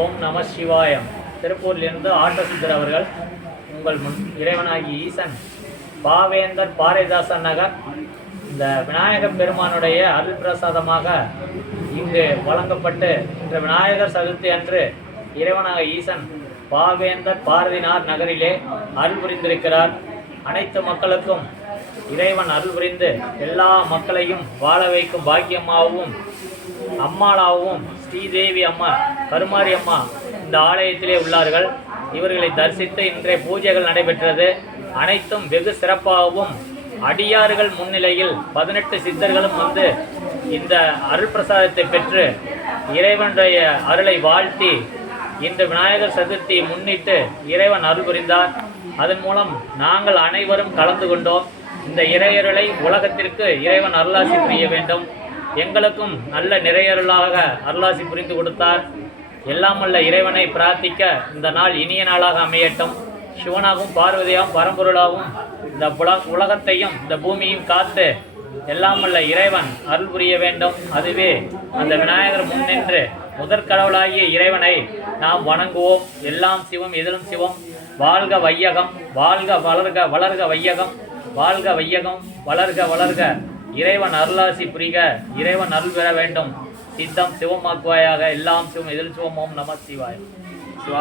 ஓம் நம சிவாயம். திருப்பூரிலிருந்து ஆட்டசுந்தர் அவர்கள் உங்கள் முன் இறைவனாகி ஈசன் பாவேந்தர் பாரதிதாசன் நகர் இந்த விநாயகர் பெருமானுடைய அருள் பிரசாதமாக இங்கு வழங்கப்பட்டு இன்று விநாயகர் சதுர்த்தி அன்று இறைவனாக ஈசன் பாவேந்தர் பாரதினார் நகரிலே அருள் புரிந்திருக்கிறார். அனைத்து மக்களுக்கும் இறைவன் அருள் புரிந்து எல்லா மக்களையும் வாழ வைக்கும் பாக்கியமாகவும் அம்மாளாகவும் ஸ்ரீதேவி அம்மா கருமாரி அம்மா இந்த ஆலயத்திலே உள்ளார்கள். இவர்களை தரிசித்து இன்றைய பூஜைகள் நடைபெற்றது. அனைத்தும் வெகு சிறப்பாகவும் அடியார்கள் முன்னிலையில் 18 சித்தர்களும் வந்து இந்த அருள் பிரசாதத்தை பெற்று இறைவனுடைய அருளை வாழ்த்தி இந்த விநாயகர் சதுர்த்தியை முன்னிட்டு இறைவன் அருள் புரிந்தார். அதன் மூலம் நாங்கள் அனைவரும் கலந்து கொண்டோம். இந்த இறையருளை உலகத்திற்கு இறைவன் அருளாசி புரிய வேண்டும். எங்களுக்கும் நல்ல நிறையருளாக அருளாசி புரிந்து கொடுத்தார். எல்லாம் வல்ல இறைவனை பிரார்த்திக்க இந்த நாள் இனிய நாளாக அமையட்டும். சிவனாகவும் பார்வதியாகவும் பரம்பொருளாகவும் இந்த உலகத்தையும் இந்த பூமியையும் காத்து எல்லாம் வல்ல இறைவன் அருள் புரிய வேண்டும். அதுவே அந்த விநாயகர் முன்னின்று முதற்கடவுளாகிய இறைவனை நாம் வணங்குவோம். எல்லாம் சிவம் எதிலும் சிவம். வாழ்க வையகம், வாழ்க வளர்க வளர்க வையகம், வாழ்க வையகம் வளர்க வளர்க. இறைவன் அருளாசி புரிக, இறைவன் அருள் பெற வேண்டும். சித்தம் சிவமாக்குவாயாக. எல்லாம் சிவம் எதில் சிவம். ஓம் நம சிவாயம்.